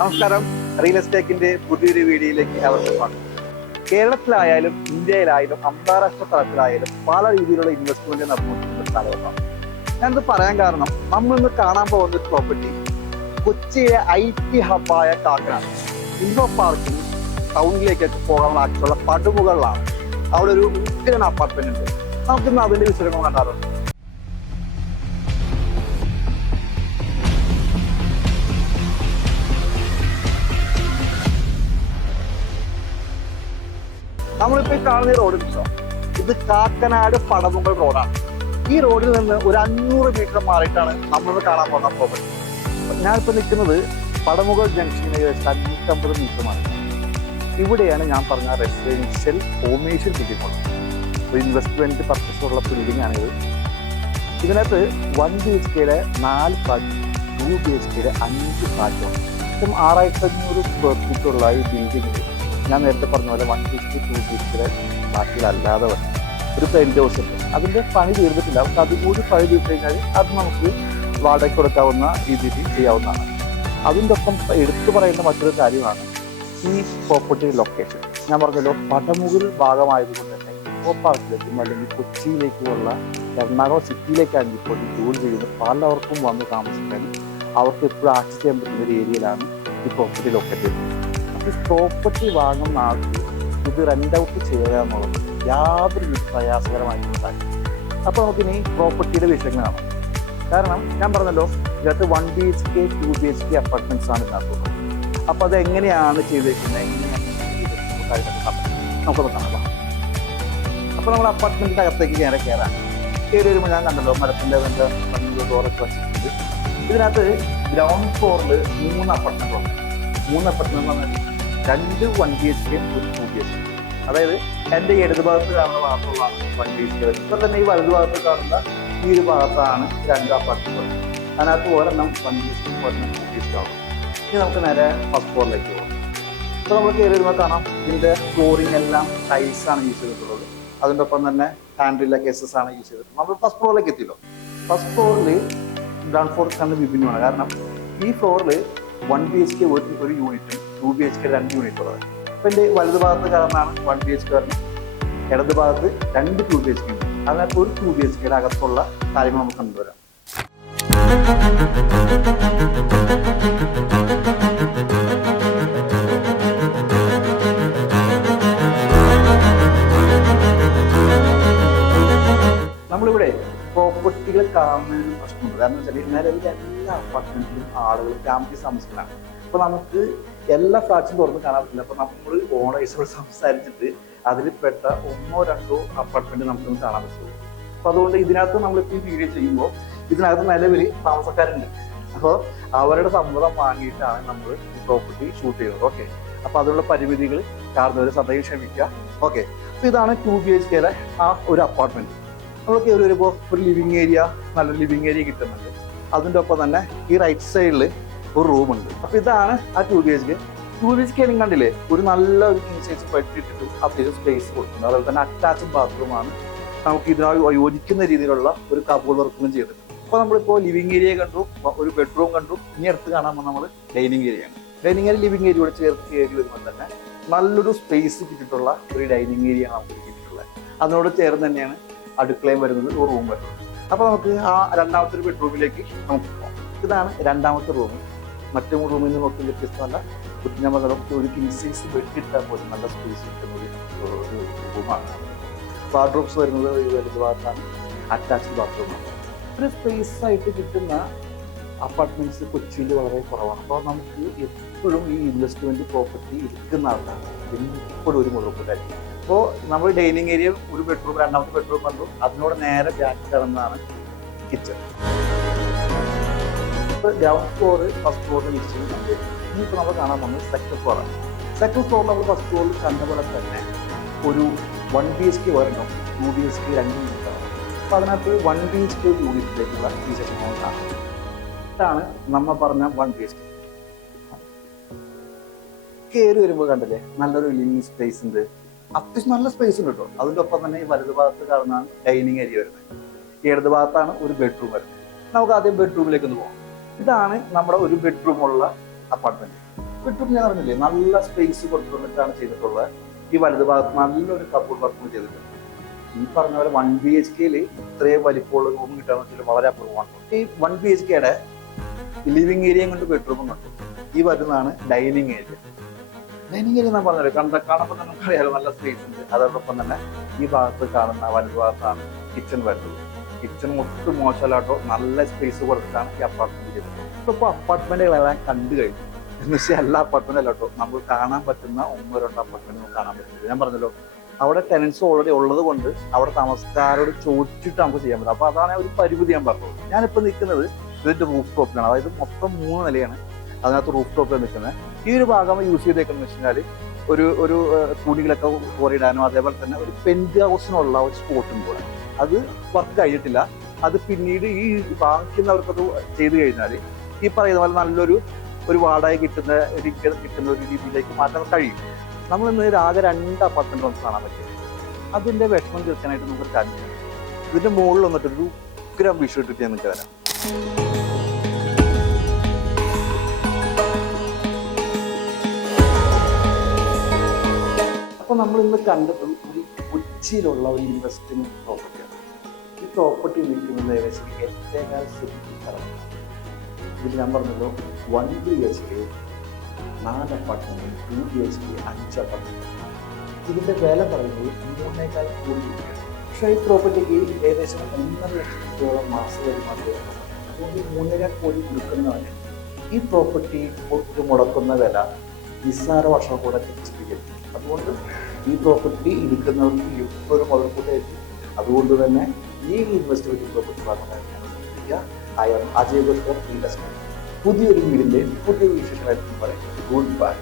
നമസ്കാരം. റിയൽ എസ്റ്റേറ്റിന്റെ പുതിയൊരു വീഡിയോയിലേക്ക് അവർക്ക് സ്വാഗതം. കേരളത്തിലായാലും ഇന്ത്യയിലായാലും അന്താരാഷ്ട്ര തലത്തിലായാലും പല രീതിയിലുള്ള ഇൻവെസ്റ്റ്മെന്റ് നടന്നുകൊണ്ടിരിക്കുന്ന സ്ഥലമാണ്. ഞാനിത് പറയാൻ കാരണം, നമ്മൾ ഇന്ന് കാണാൻ പോകുന്ന ഒരു പ്രോപ്പർട്ടി കൊച്ചിയിലെ IT ഹബ്ബായ കാക്കനാട് ഇൻഫോ പാർക്കിൽ ടൗണിലേക്കൊക്കെ പോകാനുള്ള ആവശ്യമുള്ള പടുമുകളിലാണ്. അവിടെ ഒരു ഉഗ്രൻ അപ്പാർട്ട്മെന്റ് ഉണ്ട്. നമുക്കിന്ന് അതിന്റെ വിശദങ്ങൾ കണ്ടാറുണ്ട്. നമ്മളിപ്പോ ഈ കാണുന്ന റോഡ് ഉണ്ടോ, ഇത് കാക്കനാട് പടമുകൾ റോഡാണ്. ഈ റോഡിൽ നിന്ന് ഒരു 500 മീറ്റർ മാറിയിട്ടാണ് നമ്മളിന്ന് കാണാൻ പോകുന്ന പ്രോപ്പർട്ടി. ഞാനിപ്പോ നിൽക്കുന്നത് പടമുകൾ ജംഗ്ഷനിൽ 550 മീറ്റർ മാറി. ഇവിടെയാണ് ഞാൻ പറഞ്ഞ റെസിഡൻഷ്യൽ കൊമേഴ്ഷ്യൽ ബിൽഡിംഗ് ഉള്ളത്. ഒരു ഇൻവെസ്റ്റ്മെന്റ് പർപ്പസുള്ള ബിൽഡിംഗ് ആണിത്. ഇതിനകത്ത് 1 BHKയുടെ 4 ഫ്ലാറ്റ്, 2 BHKയുടെ 5 ഫ്ലാറ്റും 6500 സ്ക്വയർ ഫീറ്റ് ഉള്ള ഈ ബിൽഡിംഗിൽ ഞാൻ നേരത്തെ പറഞ്ഞ പോലെ 1 BHK 2 BHKയുടെ ഫ്ലാറ്റിലല്ലാതെ വരും ഒരു പെയിന്റ് ഹൗസ് ഉണ്ട്. അതിന്റെ പണി തീർന്നിട്ടില്ല. നമുക്ക് അതുകൂടി പണി തീർത്ത് കഴിഞ്ഞാൽ അത് നമുക്ക് വാടകയ്ക്ക് കൊടുക്കാവുന്ന രീതിയിൽ ചെയ്യാവുന്നതാണ്. അതിൻ്റെ ഒപ്പം എടുത്തു പറയുന്ന മറ്റൊരു കാര്യമാണ് ഈ പ്രോപ്പർട്ടി ലൊക്കേഷൻ. ഞാൻ പറഞ്ഞല്ലോ, പടമുകൾ ഭാഗമായതുകൊണ്ട് തന്നെ ഇൻഫോ പാർക്കിലേക്കും അല്ലെങ്കിൽ കൊച്ചിയിലേക്കുമുള്ള എറണാകുളം സിറ്റിയിലേക്കാണെങ്കിൽ ഇപ്പോൾ ജോലി ചെയ്യുന്ന പലവർക്കും വന്ന് താമസിക്കാനും അവർക്ക് എപ്പോഴും ആക്സസ് ചെയ്യാൻ പറ്റുന്ന ഒരു ഏരിയയിലാണ് ഈ പ്രോപ്പർട്ടി ലൊക്കേറ്റ് ചെയ്യുന്നത്. അപ്പോൾ ഈ പ്രോപ്പർട്ടി വാങ്ങുന്ന ആൾക്ക് ഇത് റെൻ്റ് ഔട്ട് ചെയ്യുക എന്നുള്ളത് യാതൊരു പ്രയാസകരമായിട്ടുള്ള കാര്യം. അപ്പോൾ നമുക്കിനി പ്രോപ്പർട്ടിയുടെ വിഷയങ്ങളാണ്. കാരണം ഞാൻ പറഞ്ഞല്ലോ, ഇതിനകത്ത് 1 BHK 2 BHK അപ്പാർട്ട്മെന്റ്സ് ആണ് ഇതിനകത്തുള്ളത്. അപ്പോൾ അത് എങ്ങനെയാണ് ചെയ്തിരിക്കുന്നത്, നമുക്കൊന്ന് കാണാം. അപ്പോൾ നമ്മൾ അപ്പാർട്ട്മെന്റിന്റെ അകത്തേക്ക് കയറാം. കയറി വരുമ്പോൾ ഞാൻ കണ്ടല്ലോ മരത്തിന്റെ ഡോറൊക്കെ വെച്ചിട്ടുണ്ട്. ഇതിനകത്ത് ഗ്രൗണ്ട് ഫ്ലോറിൽ 3 അപ്പാർട്ട്മെന്റുണ്ട്. 3 അപ്പാർട്ട്മെന്റ് എന്ന് പറഞ്ഞാൽ 2 1 BHK, 1 2 BHK. അതായത് എൻ്റെ ഇടത് ഭാഗത്ത് കാണുന്ന ഭാഗത്തുള്ള 1 BHK. ഇപ്പം തന്നെ ഈ വലതു ഭാഗത്ത് കാണുന്ന ഈ ഒരു ഭാഗത്താണ് 2 അപ്പാർട്ട്മെന്റ്. അതിനകത്ത് ഒരെണ്ണം 1 BHK, ഒരെണ്ണം 2 BHK ആവും. ഇനി നമുക്ക് നേരെ ഫസ്റ്റ് ഫ്ലോറിലേക്ക് പോകാം. ഇപ്പോൾ നമ്മൾ കയറി വരുമ്പോൾ കാണാം, ഇതിൻ്റെ ഫ്ലോറിംഗ് എല്ലാം ടൈൽസാണ് യൂസ് ചെയ്തിട്ടുള്ളത്. അതിൻ്റെ ഒപ്പം തന്നെ ഹാൻഡിലെ കേസസ് ആണ് യൂസ് ചെയ്തിട്ടുള്ളത്. നമ്മൾ ഫസ്റ്റ് ഫ്ലോറിലേക്ക് എത്തിയല്ലോ. ഫസ്റ്റ് ഫ്ലോറിൽ ഗ്രൗണ്ട് ഫ്ലോർ കണ്ട് വിഭിന്നമാണ്. കാരണം ഈ ഫ്ലോറിൽ 1 BHK ഒരു യൂണിറ്റും 2 BHK 2 യൂണിറ്റ് ഉള്ളത്. അപ്പം എൻ്റെ വലതു ഭാഗത്ത് കാണുന്നതാണ് 1 BHK വരുന്നത്. ഇടത് ഭാഗത്ത് 2 2 BHK ഉണ്ട്. അതിനകത്ത് ഒരു 2 BHKയുടെ അകത്തുള്ള കാര്യങ്ങൾ നമുക്ക് കണ്ടുവരാം. നമ്മളിവിടെ പ്രോപ്പർട്ടികൾ കാണുന്നതിന് പ്രശ്നമുണ്ട്. കാരണം വെച്ചാൽ നിലവിൽ എല്ലാ അപ്പാർട്ട്മെന്റിലും ആളുകൾ ഫാമിലി താമസിക്കുന്നതാണ്. അപ്പോൾ നമുക്ക് എല്ലാ ഫ്ലാറ്റ്സും തുറന്ന് കാണാൻ പറ്റില്ല. അപ്പോൾ നമ്മൾ ഓണേഴ്സോട് സംസാരിച്ചിട്ട് അതിൽ പെട്ട 1 2 അപ്പാർട്ട്മെന്റ് നമുക്കൊന്ന് കാണാൻ പറ്റുള്ളൂ. അപ്പോൾ അതുകൊണ്ട് ഇതിനകത്ത് നമ്മളിപ്പോൾ വീഡിയോ ചെയ്യുമ്പോൾ ഇതിനകത്ത് നിലവിൽ താമസക്കാരുണ്ട്. അപ്പോൾ അവരുടെ സമ്മതം വാങ്ങിയിട്ടാണ് നമ്മൾ ഈ പ്രോപ്പർട്ടി ഷൂട്ട് ചെയ്യുന്നത്. ഓക്കെ, അപ്പോൾ അതിനുള്ള പരിമിതികൾ കാണുന്നവർ സദയം ക്ഷമിക്കുക. ഓക്കെ, അപ്പോൾ ഇതാണ് 2 BHKയുടെ ആ ഒരു അപ്പാർട്ട്മെന്റ്. നമ്മൾ കയറി വരുമ്പോൾ ഒരു ലിവിങ് ഏരിയ, നല്ലൊരു ലിവിങ് ഏരിയ കിട്ടുന്നുണ്ട്. അതിൻ്റെ ഒപ്പം തന്നെ ഈ റൈറ്റ് സൈഡിൽ ഒരു റൂമുണ്ട്. അപ്പോൾ ഇതാണ് ആ 2 BHK. 2 BHK നിങ്ങൾ കണ്ടില്ലേ, ഒരു നല്ല ഒരു കിങ് സൈസ് ബെഡ് ഇട്ടിട്ട് അത്യാവശ്യം സ്പേസ് കൊടുക്കുന്നത്. അതുപോലെ തന്നെ അറ്റാച്ച്ഡ് ബാത്റൂമാണ്. നമുക്ക് ഇതിനോട് യോജിക്കുന്ന രീതിയിലുള്ള ഒരു കബോർഡ് വർക്കും ചെയ്തിട്ടുണ്ട്. അപ്പോൾ നമ്മളിപ്പോൾ ലിവിങ് ഏരിയ കണ്ടു, ഒരു ബെഡ്റൂം കണ്ടു. ഇനി അടുത്ത് കാണാൻ നമ്മൾ ഡൈനിങ് ഏരിയയാണ്. ഡൈനിങ് ഏരിയ ലിവിങ് ഏരിയയോട് ചേർത്ത് കയറി വരുമ്പോൾ തന്നെ നല്ലൊരു സ്പേസ് കിട്ടിയിട്ടുള്ള ഒരു ഡൈനിങ് ഏരിയ നമുക്ക് കിട്ടിയിട്ടുള്ളത്. അതിനോട് ചേർന്ന് തന്നെയാണ് അടുക്കളയും വരുന്നത്, ഒരു റൂം വരുന്നത്. അപ്പോൾ നമുക്ക് ആ രണ്ടാമത്തെ ഒരു ബെഡ്റൂമിലേക്ക് നമുക്ക് പോകാം. ഇതാണ് രണ്ടാമത്തെ റൂം. മറ്റു റൂമിൽ നിന്ന് നോക്കി വ്യത്യസ്തമല്ല. നമ്മൾ നമുക്ക് ഒരു കിങ് സൈസ് ബെഡ് ഇട്ടാൽ പോലും നല്ല സ്പേസ് കിട്ടുന്ന ഒരു റൂമാണ്. ബാത്റൂംസ് വരുന്നത് വലുത് ഭാഗത്താണ്, അറ്റാച്ച്ഡ് ബാത്റൂമാണ്. ഒരു സ്പേസ് ആയിട്ട് കിട്ടുന്ന അപ്പാർട്ട്മെന്റ്സ് കൊച്ചിയിൽ വളരെ കുറവാണ്. അപ്പോൾ നമുക്ക് എപ്പോഴും ഈ ഇൻവെസ്റ്റ്മെന്റ് പ്രോപ്പർട്ടി എടുക്കുന്ന ആൾക്കാണ് എപ്പോഴും ഒരു മുഴുവനായിരിക്കും. അപ്പോൾ നമ്മൾ ഡൈനിങ് ഏരിയ ഒരു ബെഡ്റൂം, രണ്ടാമത്തെ ബെഡ്റൂം കണ്ടു. അതിനോട് നേരെ ബാക്ക് കിടന്നതാണ് കിച്ചൺ. ഇപ്പോൾ ഗ്രൗണ്ട് ഫ്ലോർ ഫസ്റ്റ് ഫ്ലോറിൽ യൂസ് ചെയ്യുന്നുണ്ട്. ഇനിയിപ്പോൾ നമ്മൾ കാണാൻ പോകുന്നത് സെക്കൻഡ് ഫ്ലോറാണ്. സെക്കൻഡ് ഫ്ലോറിൽ നമ്മൾ ഫസ്റ്റ് ഫ്ലോറിൽ കണ്ട പോലെ തന്നെ ഒരു 1 BHK ഒരെണ്ണം, 2 BHK 2 യൂണിറ്റാണ്. അപ്പോൾ അതിനകത്ത് 1 BHK യൂണിറ്റിലേക്കുള്ള വിശേഷങ്ങളാണ്. ഇതാണ് നമ്മൾ പറഞ്ഞ 1 BHK. കയറി വരുമ്പോൾ കണ്ടില്ലേ, നല്ലൊരു ലിവിങ് സ്പേസ് ഉണ്ട്. അത്യാവശ്യം നല്ല സ്പേസ് ഉണ്ട് കേട്ടോ. അതിൻ്റെ ഒപ്പം തന്നെ ഈ വലതു ഭാഗത്ത് കാണുന്നതാണ് ഡൈനിങ് ഏരിയ വരുന്നത്. ഈ ഇടത് ഭാഗത്താണ് ഒരു ബെഡ്റൂം വരുന്നത്. നമുക്ക് ആദ്യം ബെഡ്റൂമിലേക്ക് ഒന്ന് പോകാം. ഇതാണ് നമ്മുടെ ഒരു ബെഡ്റൂമുള്ള അപ്പാർട്ട്മെന്റ്. ബെഡ്റൂം ഞാൻ പറഞ്ഞില്ലേ നല്ല സ്പേസ് കൊടുത്തുകൊണ്ടിട്ടാണ് ചെയ്തിട്ടുള്ളത്. ഈ വലതു ഭാഗത്ത് നല്ലൊരു കപ്പിൾ വർക്കും ചെയ്തിട്ടുണ്ട്. ഈ പറഞ്ഞ പോലെ 1 BHK ഇത്രയും വലിപ്പമുള്ള റൂം കിട്ടാന്ന് വെച്ചാൽ വളരെ അപൂർവമാണ്. ഈ 1 BHKയുടെ ലിവിങ് ഏരിയയും കൊണ്ട് ബെഡ്റൂമും കണ്ടു. ഈ വരുന്നതാണ് ഡൈനിങ് ഏരിയ. ഡൈനിങ് ഏരിയ ഞാൻ പറഞ്ഞത് കാണുമ്പോൾ നമുക്കറിയാലോ നല്ല സ്പേസ് ഉണ്ട്. അതോടൊപ്പം തന്നെ ഈ ഭാഗത്ത് കാണുന്ന വലതു ഭാഗത്താണ് കിച്ചൺ വരുന്നത്. കിച്ചൺ ഒട്ടും മോശമല്ലാട്ടോ, നല്ല സ്പേസ് കൊടുത്തിട്ടാണ് ഈ അപ്പാർട്ട്മെന്റ് ചെയ്തിട്ടുള്ളത്. ഇപ്പോൾ അപ്പാർട്ട്മെന്റുകളെല്ലാം കണ്ടു കഴിഞ്ഞു എന്ന് വെച്ചാൽ എല്ലാ അപ്പാർട്ട്മെന്റും അല്ലാട്ടോ, നമ്മൾ കാണാൻ പറ്റുന്ന 1-2 അപ്പാർട്ട്മെന്റ് നമുക്ക് കാണാൻ പറ്റില്ല. ഞാൻ പറഞ്ഞല്ലോ അവിടെ ടെനൻസ് ഓൾറെഡി ഉള്ളത് കൊണ്ട് അവിടെ താമസക്കാരോട് ചോദിച്ചിട്ട് നമുക്ക് ചെയ്യാൻ പറ്റും. അപ്പോൾ അതാണ് ഒരു പരിമിതി ഞാൻ പറഞ്ഞത്. ഞാനിപ്പോൾ നിൽക്കുന്നത് ഇതിന്റെ റൂഫ് ടോപ്പിലാണ്. അതായത് മൊത്തം 3 നിലയാണ്, അതിനകത്ത് റൂഫ് ടോപ്പിലാണ് നിൽക്കുന്നത്. ഈ ഒരു ഭാഗം യൂസ് ചെയ്തേക്കെന്ന് വെച്ച് കഴിഞ്ഞാൽ ഒരു തുണികളൊക്കെ കോറിയിടാനും അതേപോലെ തന്നെ ഒരു പെന്റ് ഹൗസിനുള്ള ഒരു സ്പോട്ടും കൂടെ. അത് വർക്ക് കഴിഞ്ഞിട്ടില്ല. അത് പിന്നീട് ഈ ബാക്കിയുള്ളവർക്കത് ചെയ്ത് കഴിഞ്ഞാൽ ഈ പറയുന്ന പോലെ നല്ലൊരു വാടക കിട്ടുന്ന ഒരു രീതിയിലേക്ക് മാറ്റാൻ കഴിയും. നമ്മളിന്ന് ആകെ 2 അപ്പാർട്ട്മെന്റ് നമുക്ക് കാണാൻ പറ്റും. അതിന്റെ വിഷമം തീർക്കാനായിട്ട് നമുക്കൊരു കാര്യം ചെയ്യാം. ഇതിന്റെ മുകളിൽ വന്നിട്ട് ഒരു ഉഗ്രം വിഷു ഇട്ടിട്ട് ഞാൻ നിങ്ങൾക്ക് തരാം. അപ്പോൾ നമ്മൾ ഇന്ന് കണ്ടത് ഒരു കൊച്ചിയിലുള്ള ഒരു ഇൻവെസ്റ്റ്മെന്റ് പ്രോപ്പർട്ടിയാണ്. ഈ പ്രോപ്പർട്ടി വിൽക്കുന്നത് ഏകദേശം 8.5 സെന്റ് സ്ഥലമാണ്. ഇതിൽ ഞാൻ പറഞ്ഞല്ലോ 1 BHK 4 അപ്പാർട്ട്മെന്റ്, 2 BHK 5 അപ്പാർട്ട്മെന്റ്. ഇതിന്റെ വില പറയുന്നത് 3.4 കോടി രൂപയാണ്. പക്ഷേ ഈ പ്രോപ്പർട്ടിക്ക് ഏകദേശം 1.5 ലക്ഷത്തോളം മാസ വരുമാനം. അതുകൊണ്ട് 3.4 കോടി കൊടുക്കുന്നവന് ഈ പ്രോപ്പർട്ടി മുടക്കുന്ന വില നിസ്സാര വർഷം കൂടെ തിരിച്ചിരിക്കും. അതുകൊണ്ട് ഈ പ്രോപ്പർട്ടി എടുക്കുന്നവർക്ക് ഒരു മുതൽക്കൂട്ടായിരിക്കും. അതുകൊണ്ട് തന്നെ ഈ ഇൻവെസ്റ്റ്മെന്റ് പ്രോപ്പർട്ടി വാങ്ങുന്നതിനാണ് അജയ് ഭാസ്കർ ഇൻവെസ്റ്റ്മെന്റ്. പുതിയൊരു വീടിന്റെ പുതിയ വിശേഷമായിട്ട് പറയാം. Good by.